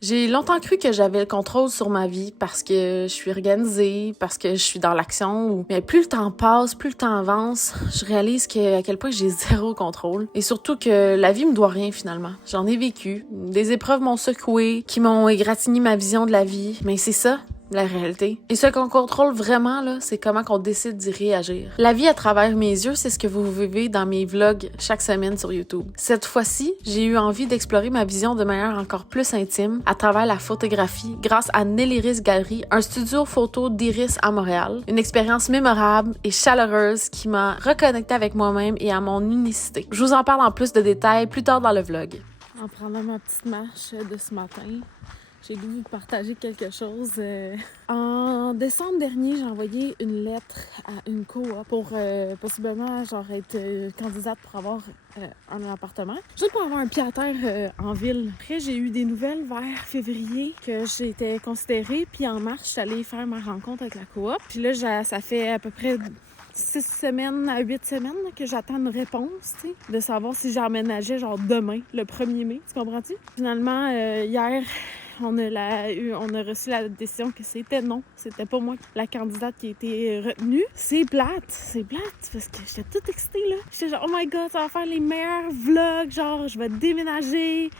J'ai longtemps cru que j'avais le contrôle sur ma vie parce que je suis organisée, parce que je suis dans l'action. Mais plus le temps passe, plus le temps avance, je réalise à quel point j'ai zéro contrôle. Et surtout que la vie me doit rien finalement. J'en ai vécu. Des épreuves m'ont secoué, qui m'ont égratigné ma vision de la vie. Mais c'est ça, la réalité. Et ce qu'on contrôle vraiment, là, c'est comment qu'on décide d'y réagir. La vie à travers mes yeux, c'est ce que vous vivez dans mes vlogs chaque semaine sur YouTube. Cette fois-ci, j'ai eu envie d'explorer ma vision de manière encore plus intime à travers la photographie grâce à Nellyris Gallery, un studio photo d'Iris à Montréal. Une expérience mémorable et chaleureuse qui m'a reconnectée avec moi-même et à mon unicité. Je vous en parle en plus de détails plus tard dans le vlog. En prenant ma petite marche de ce matin, j'ai voulu vous partager quelque chose. En décembre dernier, j'ai envoyé une lettre à une coop pour possiblement être candidate pour avoir un appartement. Juste pour avoir un pied à terre en ville. Après, j'ai eu des nouvelles vers février que j'étais considérée. Puis en mars, je suis allée faire ma rencontre avec la coop. Puis là, ça fait à peu près 6 semaines à 8 semaines que j'attends une réponse, tu sais, de savoir si j'emménageais demain, le 1er mai, tu comprends-tu? Finalement, hier, on a reçu la décision que c'était non. C'était pas moi la candidate qui a été retenue. C'est plate, parce que j'étais toute excitée, là. J'étais genre, oh my god, ça va faire les meilleurs vlogs, je vais déménager.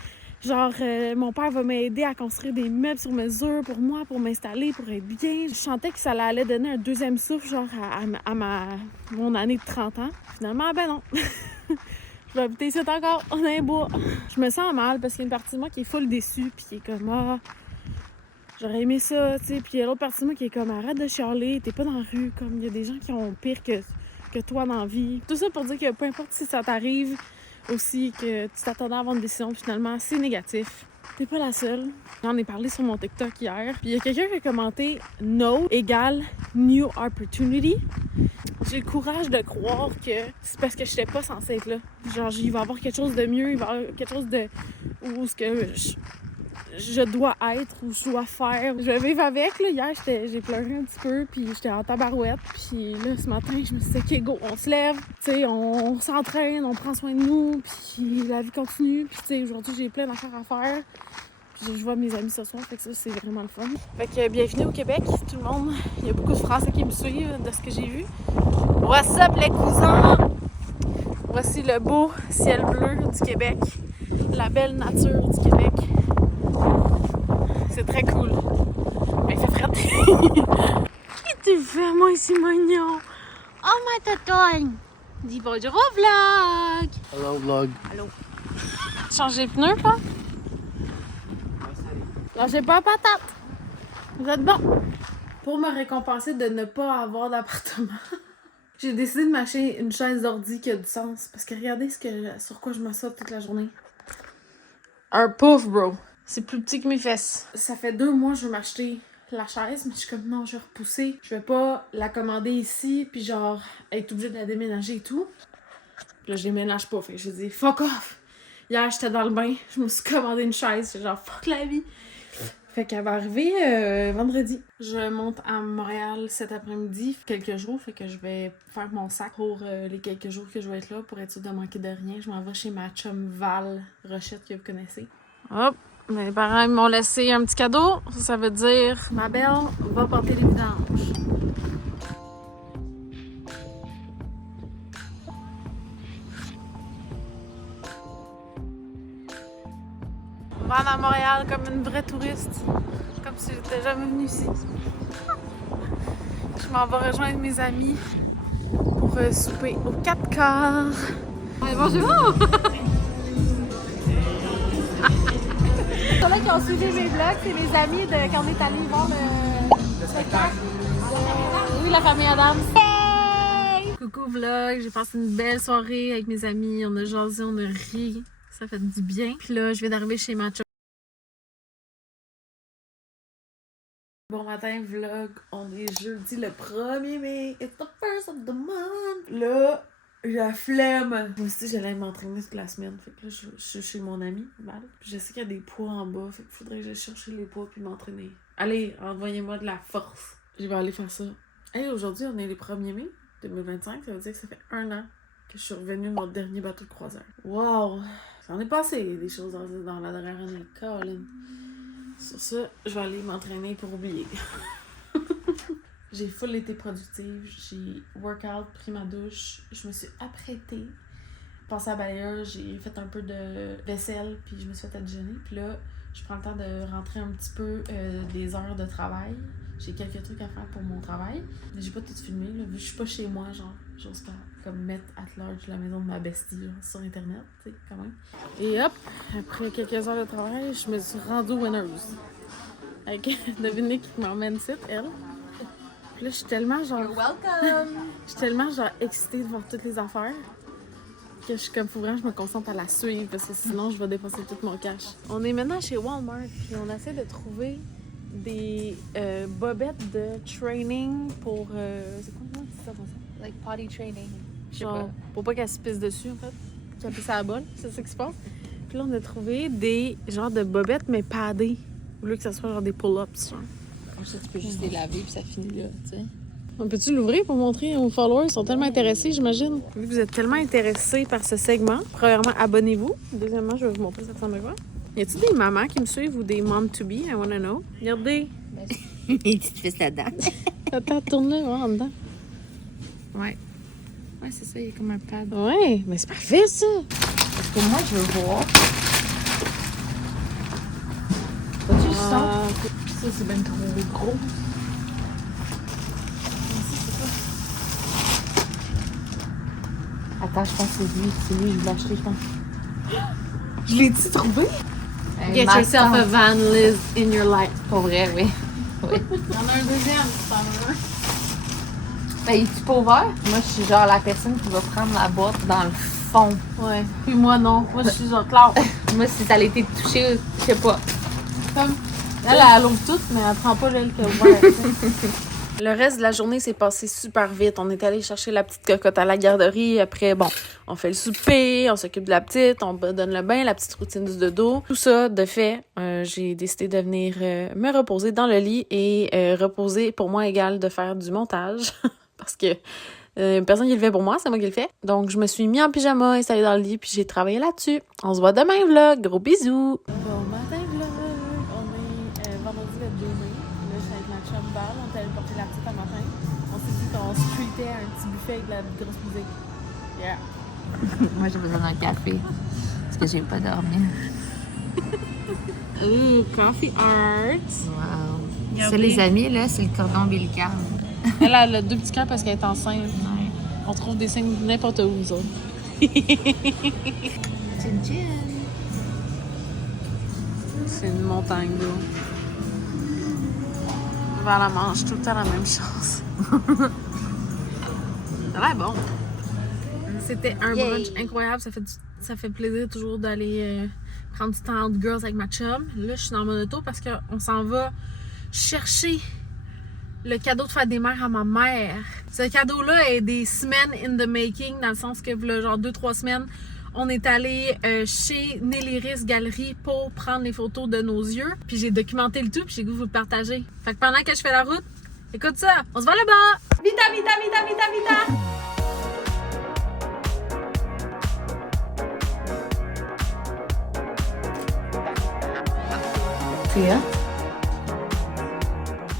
Mon père va m'aider à construire des meubles sur mesure pour moi, pour m'installer, pour être bien. Je sentais que ça allait donner un deuxième souffle, à mon année de 30 ans. Finalement, ben non. Je vais habiter ici encore, on a un bois. Je me sens mal parce qu'il y a une partie de moi qui est full déçue, puis qui est comme, j'aurais aimé ça, tu sais. Puis il y a l'autre partie de moi qui est comme, arrête de chialer, t'es pas dans la rue, comme il y a des gens qui ont pire que toi dans la vie. Tout ça pour dire que peu importe si ça t'arrive, aussi que tu t'attendais à avoir une décision, finalement, c'est négatif. T'es pas la seule. J'en ai parlé sur mon TikTok hier. Puis il y a quelqu'un qui a commenté « No égale New Opportunity ». J'ai le courage de croire que c'est parce que j'étais pas censée être là. Il va y avoir quelque chose de mieux, il va y avoir quelque chose de... où ce que je dois être, ou je dois faire. Je vais vivre avec, là. Hier, j'ai pleuré un petit peu, puis j'étais en tabarouette. Puis là, ce matin, je me suis dit, OK, go, on se lève, tu sais, on s'entraîne, on prend soin de nous, puis la vie continue. Puis tu sais, aujourd'hui, j'ai plein d'affaires à faire. Puis je vois mes amis ce soir, fait que ça, c'est vraiment le fun. Fait que bienvenue au Québec, tout le monde. Il y a beaucoup de Français qui me suivent de ce que j'ai vu. What's up, les cousins? Voici le beau ciel bleu du Québec, la belle nature du Québec. C'est très cool. Mais il fait frais. Qu'est-ce que tu fais, moi, ici, mignon? Oh, ma totogne! Dis bonjour au vlog! Hello vlog. Allô? Changer les pneus, pas? Lâchez pas la patate! Vous êtes bon! Pour me récompenser de ne pas avoir d'appartement, j'ai décidé de m'acheter une chaise d'ordi qui a du sens. Parce que regardez sur quoi je m'assois toute la journée. Un pouf, bro! C'est plus petit que mes fesses. Ça fait 2 mois que je veux m'acheter la chaise, mais je suis comme non, je vais repousser. Je vais pas la commander ici, puis être obligée de la déménager et tout. Puis là, je déménage pas. Fait que j'ai dit fuck off! Hier, j'étais dans le bain, je me suis commandé une chaise. J'étais genre fuck la vie! Fait qu'elle va arriver vendredi. Je monte à Montréal cet après-midi, quelques jours. Fait que je vais faire mon sac pour les quelques jours que je vais être là, pour être sûre de manquer de rien. Je m'en vais chez ma chum Val Rochette, que vous connaissez. Hop! Mes parents m'ont laissé un petit cadeau. Ça veut dire ma belle va porter les vidanges. Je me rends à Montréal comme une vraie touriste. Comme si j'étais jamais venue ici. Je m'en vais rejoindre mes amis pour souper au 4 quarts. Bonjour! Ceux-là qui ont suivi mes vlogs, c'est mes amis de quand on est allés voir le spectacle. Oui, la famille Adams. Hey! Coucou vlog, j'ai passé une belle soirée avec mes amis. On a jasé, on a ri. Ça fait du bien. Puis là, je viens d'arriver chez ma chum. Bon matin vlog, on est jeudi le 1er mai. It's the first of the month. Là, j'ai la flemme. Moi aussi, j'allais m'entraîner toute la semaine. Fait que là, je suis chez mon ami, Val. Puis je sais qu'il y a des poids en bas. Fait qu'il faudrait que j'aille chercher les poids puis m'entraîner. Allez, envoyez-moi de la force. Je vais aller faire ça. Hey, aujourd'hui, on est le 1er mai 2025. Ça veut dire que ça fait 1 an que je suis revenue de mon dernier bateau de croisière. Wow! Ça en est passé des choses dans la dernière année. Colin. Sur ça, je vais aller m'entraîner pour oublier. J'ai full été productive, j'ai workout, pris ma douche, je me suis apprêtée, passé à la balayeuse, j'ai fait un peu de vaisselle, puis je me suis fait à déjeuner. Puis là, je prends le temps de rentrer un petit peu des heures de travail. J'ai quelques trucs à faire pour mon travail. Mais j'ai pas tout filmé, là, vu que je suis pas chez moi, genre, j'ose pas comme mettre at large la maison de ma bestie genre, sur internet, tu sais, quand même. Et hop, après quelques heures de travail, je me suis rendue Winners. Avec devinez qui m'emmène ici, elle. Puis là, je suis tellement genre... You're welcome! Je suis tellement genre excitée de voir toutes les affaires que je suis comme, faut vraiment que je me concentre à la suivre parce que sinon, je vais dépenser tout mon cash. On est maintenant chez Walmart, puis on essaie de trouver des bobettes de training pour... c'est quoi ça? Like potty training. Genre, pour pas qu'elle se pisse dessus, en fait. Qu'elle pisse à la bolle, c'est ça qui se passe. Puis là, on a trouvé des genres de bobettes, mais padées. Au lieu que ça soit genre des pull-ups, genre. Comme ça, tu peux juste les laver puis ça finit là, tu sais. On peut-tu l'ouvrir pour montrer aux followers? Ils sont tellement intéressés, j'imagine. Vu que vous êtes tellement intéressés par ce segment, premièrement, abonnez-vous. Deuxièmement, je vais vous montrer ça ressemble à quoi. Y a-t-il des mamans qui me suivent ou des mom-to-be? I wanna know. Regardez. Une petite fesse là-dedans. Attends, tourne-le, voir en dedans. Ouais. Ouais, c'est ça, il y a comme un pad. Ouais, mais c'est parfait, ça. Parce que moi, je veux voir. As-tu le son? Ça, c'est bien trop gros. Attends, je pense que c'est lui, je l'ai acheté, je pense. Je l'ai-tu trouvé? Get yourself a van, Liz, in your life. Pour vrai, oui. Oui. Il y en a un deuxième, c'est pas vrai. Ben, est-tu pas ouvert? Moi, je suis genre la personne qui va prendre la boîte dans le fond. Ouais. Puis moi, non. Moi, je suis genre claire. Moi, si ça a été touché, je sais pas. Comme, elle ouvre tout, mais elle prend pas l'aile qu'elle ouvre. Le reste de la journée s'est passé super vite. On est allé chercher la petite cocotte à la garderie. Après, bon, on fait le souper, on s'occupe de la petite, on donne le bain, la petite routine du dodo. Tout ça, de fait, j'ai décidé de venir me reposer dans le lit et reposer pour moi égale de faire du montage. Parce que personne qui le fait pour moi, c'est moi qui le fais. Donc, je me suis mis en pyjama, installée dans le lit, puis j'ai travaillé là-dessus. On se voit demain, vlog. Gros bisous! Bon matin, vlog! On est vendredi le 2 mai. Là, je suis avec ma chum Val. On est allé porter la petite un matin. On s'est dit qu'on streetait à un petit buffet avec la grosse musique. Yeah! Moi, j'ai besoin d'un café. Parce que j'ai pas dormi. Ooh, coffee art! Wow. Ça, les amis, là, c'est le cordon ombilical. Elle a 2 petits cœurs parce qu'elle est enceinte. Ouais. On trouve des signes n'importe où, nous autres. Chin chin. C'est une montagne d'eau. Vers la manche, tout le temps la même chose. Ça a l'air bon. C'était un brunch incroyable. Ça fait plaisir toujours d'aller prendre du temps entre girls avec ma chum. Là, je suis dans mon auto parce qu'on s'en va chercher le cadeau de fête des mères à ma mère. Ce cadeau-là est des semaines in the making, dans le sens que, genre 2-3 semaines, on est allé chez Néliris Galerie pour prendre les photos de nos yeux. Puis j'ai documenté le tout, puis j'ai goût de vous le partager. Fait que pendant que je fais la route, écoute ça, on se voit là-bas! Vita, vita, vita, vita, vita! C'est hein?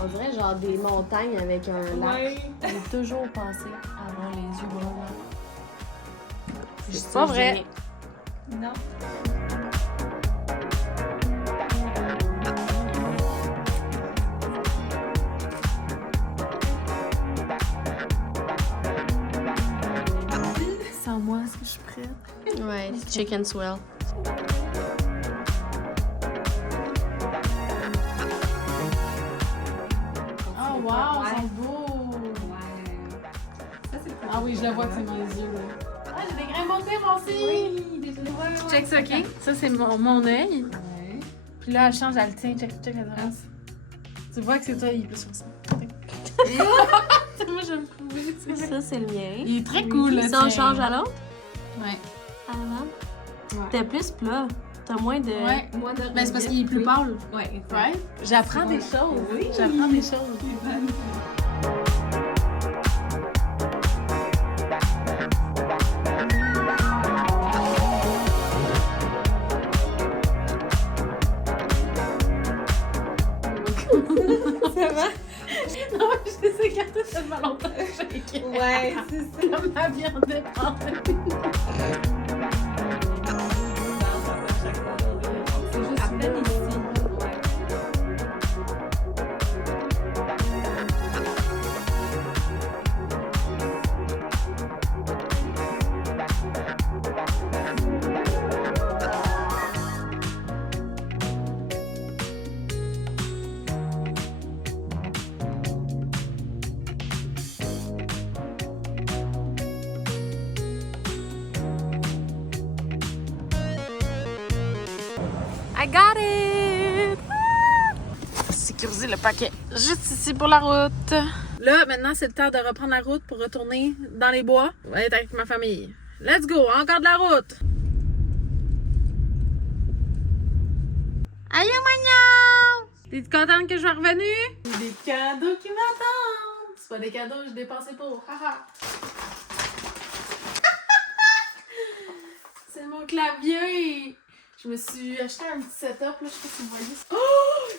On dirait genre des montagnes avec un lac. Ouais. J'ai toujours pensé avoir les yeux bruns. C'est pas vrai. Non. Sans moi, est-ce que je suis prête? Ouais, chicken swell. Oh wow, c'est beau! Ah oui, je le vois que c'est mes yeux. Là. Ah, j'ai des grains montés, moi aussi! Oui, check ça, OK? Ça, c'est mon œil. Ouais. Puis là, elle change, elle le tient. Check la différence. Tu vois que c'est toi, il est plus sur ça. Moi, j'aime beaucoup. Ça, c'est le mien. Il est très cool, là. Ça, on change à l'autre? Ouais. Avant? Ouais. T'es plus plat. T'as moins de... Ouais. Ben, c'est parce qu'il est plus pâle. Ouais. Right? J'apprends des choses. Oui. J'apprends des choses. Ça va? Non, je les ai gardés tellement longtemps que j'ai Ouais, c'est ça. comme ma viande dépendait. C'est juste à peine ici. I got it! Sécuriser le paquet juste ici pour la route. Là, maintenant, c'est le temps de reprendre la route pour retourner dans les bois. On va être avec ma famille. Let's go! Encore de la route! Aïe, magnon! T'es-tu contente que je sois revenue? Des cadeaux qui m'attendent! C'est pas des cadeaux, je dépensais pour. Haha! C'est mon clavier! Je me suis acheté un petit setup, là, je sais pas si vous voyez. Oh!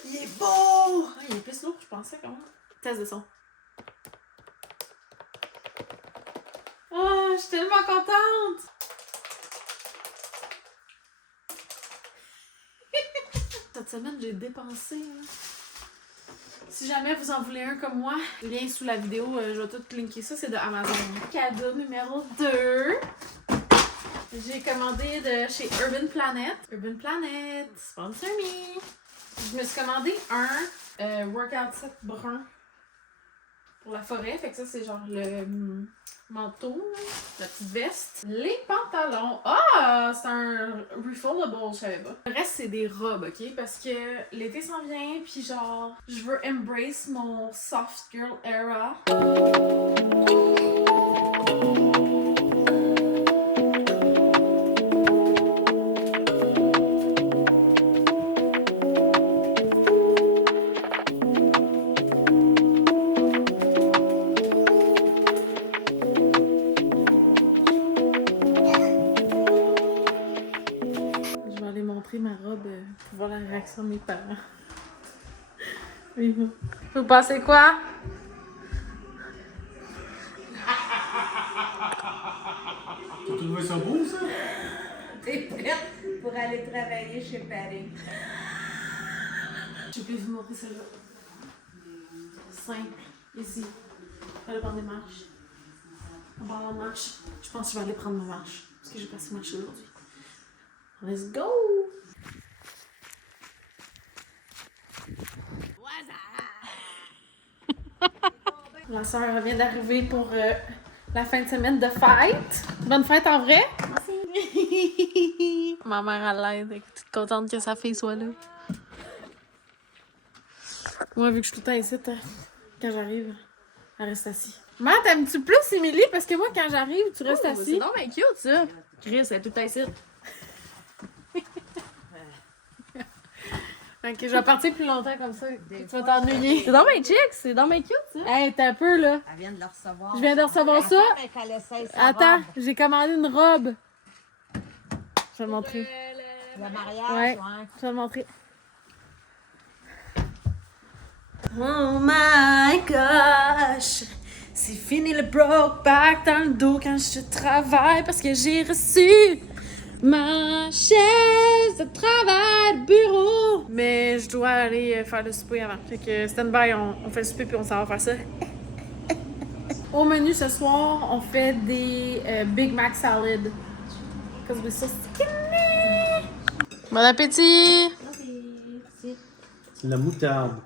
Il est beau! Oh, il est plus lourd que je pensais, quand même. Test de son. Oh, je suis tellement contente! Cette semaine, j'ai dépensé. Hein. Si jamais vous en voulez un comme moi, lien sous la vidéo, je vais tout linker ça, c'est de Amazon. Cadeau numéro 2. J'ai commandé de chez Urban Planet. Urban Planet, sponsor me! Je me suis commandé un workout set brun pour la forêt. Fait que ça, c'est genre le manteau, là, la petite veste. Les pantalons. Ah! C'est un refillable, je savais pas. Le reste, c'est des robes, ok? Parce que l'été s'en vient, puis genre, je veux embrace mon soft girl era. Ma robe pour voir la réaction de mes parents. Oui, vous pensez quoi? Tu trouvais ça beau, ça? T'es prête pour aller travailler chez Paris. Je peux vous montrer celle-là. Simple, ici. Je vais aller prendre des marches. On va en marche. Je pense que je vais aller prendre ma marche. Parce que j'ai passé marcher aujourd'hui. Let's go! La sœur vient d'arriver pour la fin de semaine de fête. Bonne fête en vrai? Merci! Ma mère à l'aide, elle est toute contente que sa fille soit là. Moi, vu que je suis tout le temps ici, quand j'arrive, elle reste assise. Maman, t'aimes-tu plus Émilie? Parce que moi, quand j'arrive, tu restes assis. C'est non, mais cute, ça. Chris, elle est tout le temps ici. Ok, je vais partir plus longtemps comme ça. Tu vas t'ennuyer. C'est dans mes chicks, c'est dans mes cute, ça. Hey, t'es un peu là. Elle vient de le recevoir. Je viens de recevoir ça. Attends, j'ai commandé une robe. Je vais te montrer. Le mariage, Ouais, ouais. je vais te montrer. Oh my gosh. C'est fini le broke back dans le dos quand je travaille parce que j'ai reçu ma chaise de travail, de bureau. Mais je dois aller faire le souper avant. Fait que stand-by, on fait le souper puis on s'en va faire ça. Au menu ce soir, on fait des Big Mac salad. Cause we're so skinny. Bon appétit! C'est la moutarde.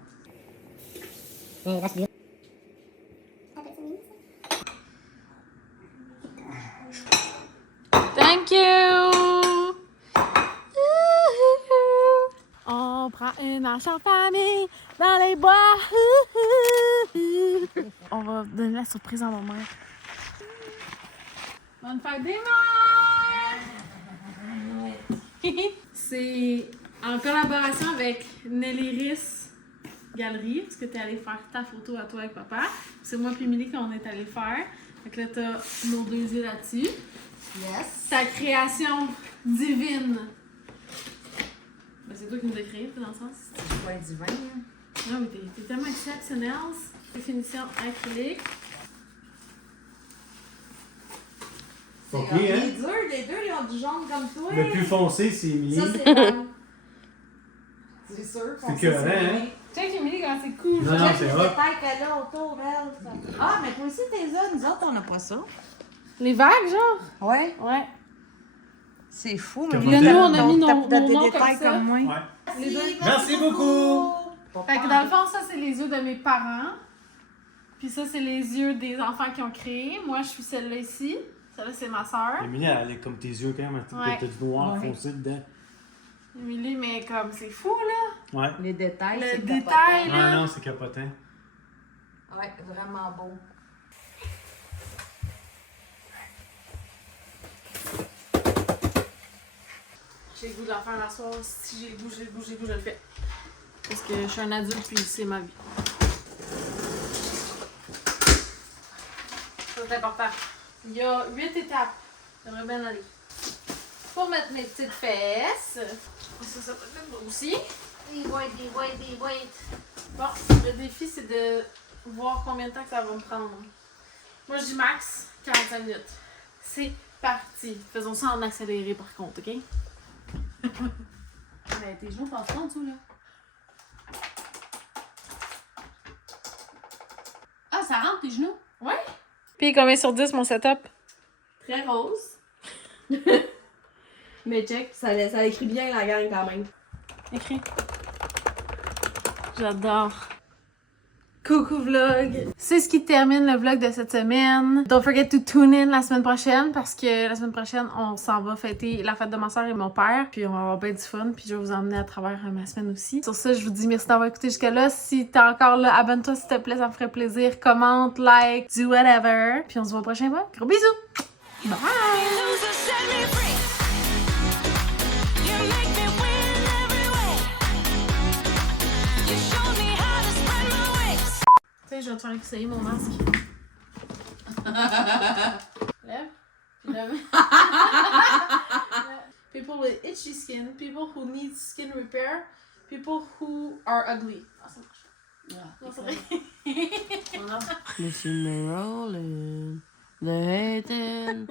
Thank you! On prend une marche en famille dans les bois. On va donner la surprise à ma mère. Bonne fête des mères! C'est en collaboration avec Nelly Riss Galerie, parce que tu es allé faire ta photo à toi avec papa. C'est moi et Émilie qu'on est allé faire. Donc là, tu as nos deux yeux là-dessus. Yes. Ta création divine. Ben, c'est toi qui nous as créé, dans le sens. C'est du vin divin, hein? Ah oui, t'es tellement exceptionnel. Définition acrylique. Ok, Les hein? deux, ils ont du jaune comme toi. Le plus foncé, c'est Émilie. Ça, c'est Val. C'est sûr. C'est écœurant, hein? Check Emily quand c'est cool. Non, non, Check c'est les hot. détails qu'elle a autour, elle. Ah, mais toi aussi, t'es là. Nous autres, on n'a pas ça. Les vagues, genre? Ouais. Ouais. C'est fou, mais Là, nous, on a mis nos des noms détails comme ça. comme moi. Ouais. Les deux. Merci beaucoup. Fait que dans le fond, ça, c'est les yeux de mes parents. Puis ça, c'est les yeux des enfants qui ont créé. Moi, je suis celle-là ici. Celle-là, c'est ma sœur. Émilie, elle est comme tes yeux quand même. Ouais. T'as du noir Ouais. foncé dedans. Émilie, mais comme, c'est fou, là. Ouais. Les détails, Le c'est détail, capotant. là. Ah non, c'est capotant. Ouais, vraiment beau. J'ai le goût d'en faire la soir. Si j'ai le goût, je le fais. Parce que je suis un adulte, puis c'est ma vie. Ça, c'est important. Il y a 8 étapes. J'aimerais bien aller. Pour mettre mes petites fesses. Ça va être bon aussi. Des wait. Bon, le défi, c'est de voir combien de temps que ça va me prendre. Moi, je dis max 45 minutes. C'est parti. Faisons ça en accéléré, par contre, OK? Mais tes genoux passent pas en dessous, là. Ah, ça rentre tes genoux? Ouais. Puis combien sur 10 mon setup? Très rose. Mais check, ça écrit bien la gang quand même. Écrit. J'adore. Coucou vlog! C'est ce qui termine le vlog de cette semaine. Don't forget to tune in la semaine prochaine parce que la semaine prochaine, on s'en va fêter la fête de ma soeur et mon père. Puis on va avoir bien du fun. Puis je vais vous emmener à travers ma semaine aussi. Sur ça, je vous dis merci d'avoir écouté jusqu'à là. Si t'es encore là, abonne-toi s'il te plaît, ça me ferait plaisir. Commente, like, do whatever. Puis on se voit au prochain vlog. Gros bisous! Bye! Tu sais, je vais te faire essayer mon masque. Lève. Puis lève. People with itchy skin, people who need skin repair, people who are ugly. Ah, ça marche. Non, c'est vrai. Missing the rolling, the hating.